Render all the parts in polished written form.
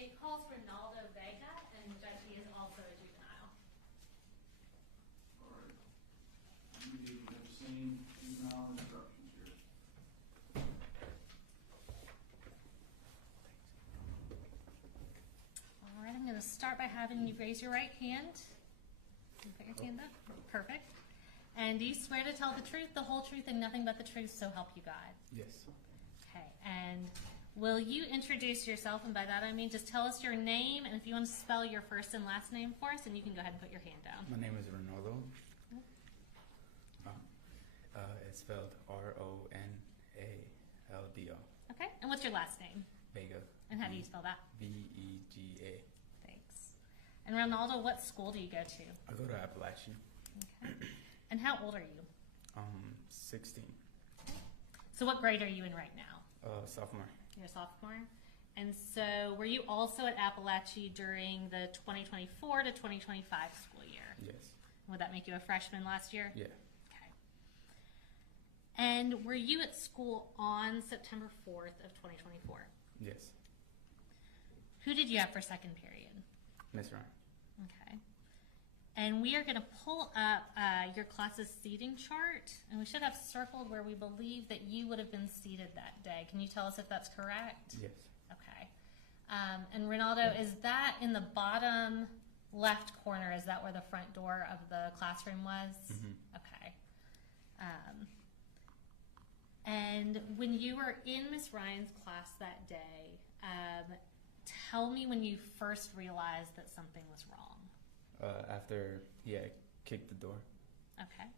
state calls Ronaldo Vega, and that he is also a juvenile. All right. You have the same juvenile instructions here. All right, I'm going to start by having you raise your right hand. Put your hand up. Perfect. And do you swear to tell the truth, the whole truth, and nothing but the truth, so help you God? Yes. Okay. And will you introduce yourself? And by that I mean just tell us your name, and if you want to spell your first and last name for us, and you can go ahead and put your hand down. My name is Ronaldo. It's spelled Ronaldo. Okay. And what's your last name? Vega. And how do you spell that? Vega. Thanks. And Ronaldo, what school do you go to? I go to Apalachee. Okay. And how old are you? 16. So what grade are you in right now? Sophomore. You're a sophomore. And so were you also at Apalachee during the 2024 to 2025 school year? Yes. Would that make you a freshman last year? Yeah. Okay. And were you at school on September 4th of 2024? Yes. Who did you have for second period? Miss Ryan. Okay. And we are going to pull up your class's seating chart, and we should have circled where we believe that you would have been seated that day. Can you tell us if that's correct? Yes. Okay. And Ronaldo, is that in the bottom left corner? Is that where the front door of the classroom was? Mm-hmm. Okay. And when you were in Miss Ryan's class that day, tell me when you first realized that something was wrong. After he had kicked the door. Okay.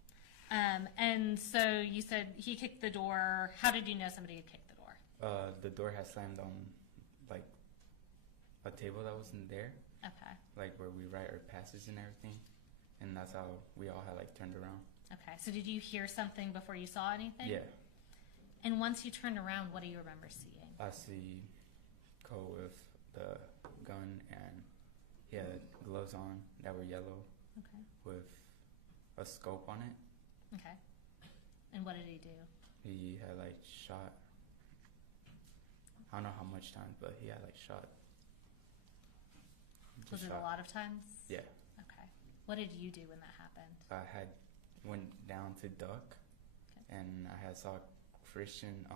And so you said he kicked the door. How did you know somebody had kicked the door? The door had slammed on like a table that wasn't there. Okay. Like where we write our passes and everything. And that's how we all had like turned around. Okay. So did you hear something before you saw anything? Yeah. And once you turned around, what do you remember seeing? I see Cole with the gun, and he had gloves on that were yellow. Okay. With a scope on it. Okay. And what did he do? He had like shot, I don't know how much time, but he had like shot. Was it a lot of times? Yeah. Okay. What did you do when that happened? I had went down to duck, Okay. and I had saw Christian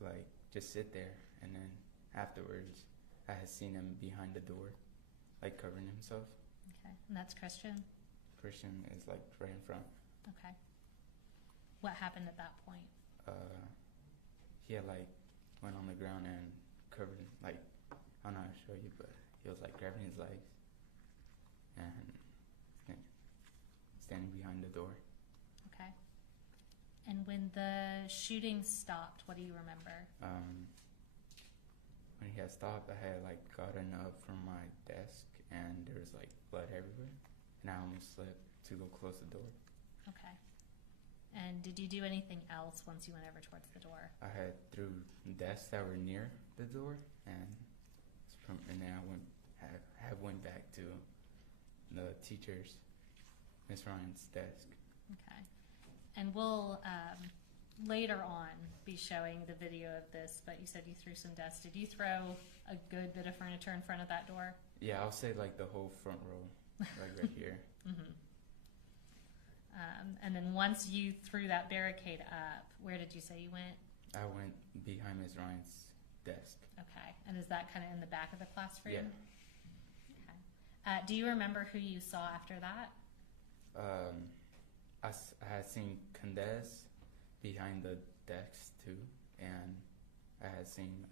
like just sit there, and then afterwards I had seen him behind the door, like covering himself. Okay. And that's Christian? Christian is like right in front. Okay. What happened at that point? He had like went on the ground and covered, like, I don't know how to show you, but he was like grabbing his legs and standing behind the door. Okay. And when the shooting stopped, what do you remember? When he had stopped, I had like gotten up from my desk, and there was like blood everywhere, and I almost slipped to go close the door. Okay. And did you do anything else once you went over towards the door? I had threw desks that were near the door, and then I went back to the teacher's, Miss Ryan's desk. Okay. And we'll later on be showing the video of this, but you said you threw some desks. Did you throw a good bit of furniture in front of that door? Yeah, I'll say like the whole front row, like right here. Mm-hmm. And then once you threw that barricade up, where did you say you went? I went behind Miss Ryan's desk. Okay. And is that kind of in the back of the classroom? Yeah. Okay. Do you remember who you saw after that? I had seen Candace behind the desk too, and I had seen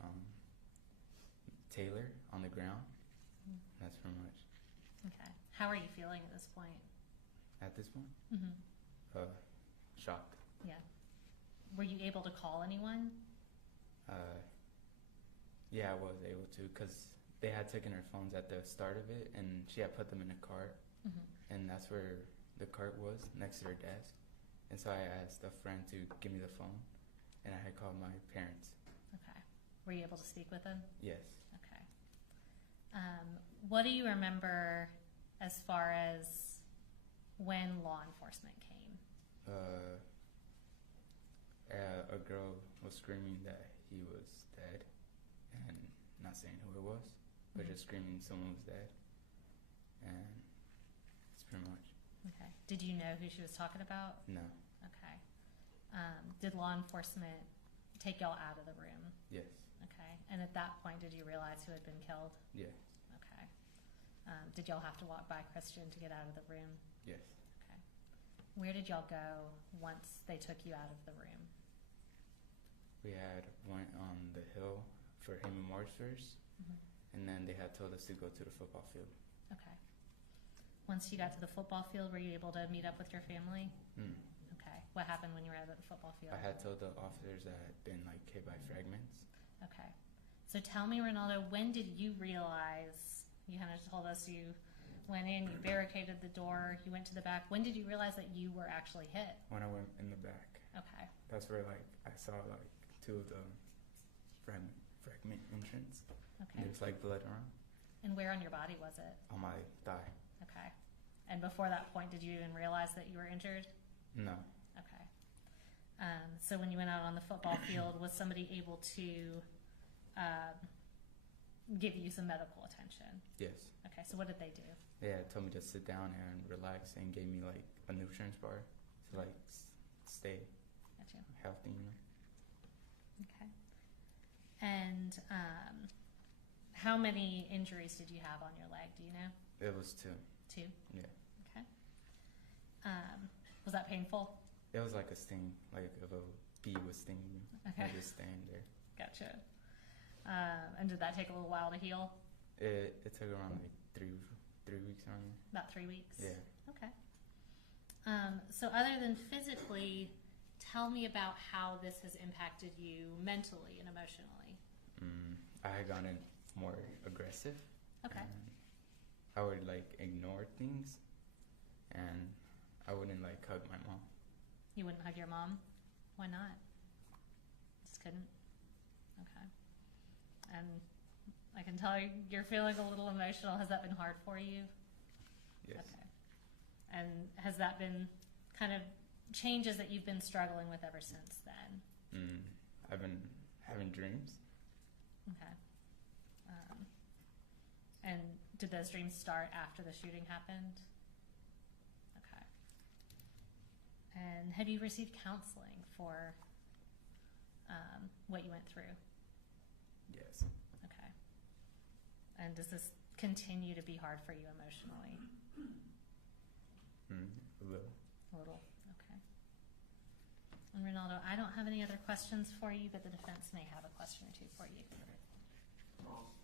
Taylor on the ground. Mm-hmm. That's pretty much. Okay. How are you feeling at this point? At this point, Mm-hmm. shocked. Yeah. Were you able to call anyone? Yeah, I was able to, because they had taken her phones at the start of it, and she had put them in a cart, Mm-hmm. and that's where the cart was, next to her desk. And so I asked a friend to give me the phone, and I had called my parents. Okay. Were you able to speak with them? Yes. Okay. What do you remember as far as when law enforcement came? A girl was screaming that he was dead, and not saying who it was, but just screaming someone was dead. And that's pretty much. Okay. Did you know who she was talking about? No. Okay. Did law enforcement take y'all out of the room? Yes. Okay. And at that point, did you realize who had been killed? Yes. Okay. Did y'all have to walk by Christian to get out of the room? Yes. Okay. Where did y'all go once they took you out of the room? We had went on the hill for him and Mars first, and then they had told us to go to the football field. Okay. Once you got to the football field, were you able to meet up with your family? Mm. Okay. What happened when you were at the football field? I had told the officers that I had been like hit by fragments. Okay. So tell me, Ronaldo, when did you realize, you kind of told us you went in, you barricaded the door, you went to the back. When did you realize that you were actually hit? When I went in the back. Okay. That's where like I saw like two of the fragment entrance. Okay. There's like blood around. And where on your body was it? On my thigh. Okay. And before that point, did you even realize that you were injured? No. Okay. So when you went out on the football field, was somebody able to give you some medical attention? Yes. Okay, so what did they do? They had told me to sit down and relax and gave me like a nutrition bar to like stay Gotcha. healthy, you know. Okay. And how many injuries did you have on your leg? Do you know? It was two. Two? Yeah. Okay. Was that painful? It was like a sting, like if a bee was stinging me. Okay. I just staying there. Gotcha. And did that take a little while to heal? It took around like three weeks around there. About 3 weeks? Yeah. Okay. So other than physically, tell me about how this has impacted you mentally and emotionally. I had gotten more aggressive. Okay. And I would like ignore things, and I wouldn't like hug my mom. You wouldn't hug your mom? Why not? Just couldn't? Okay. And I can tell you're feeling a little emotional. Has that been hard for you? Yes. Okay. And has that been kind of changes that you've been struggling with ever since then? I've been having dreams. Okay. And did those dreams start after the shooting happened? Okay. And have you received counseling for what you went through? Yes. Okay. And does this continue to be hard for you emotionally? A little. A little. Okay. And Ronaldo, I don't have any other questions for you, but the defense may have a question or two for you. Ross,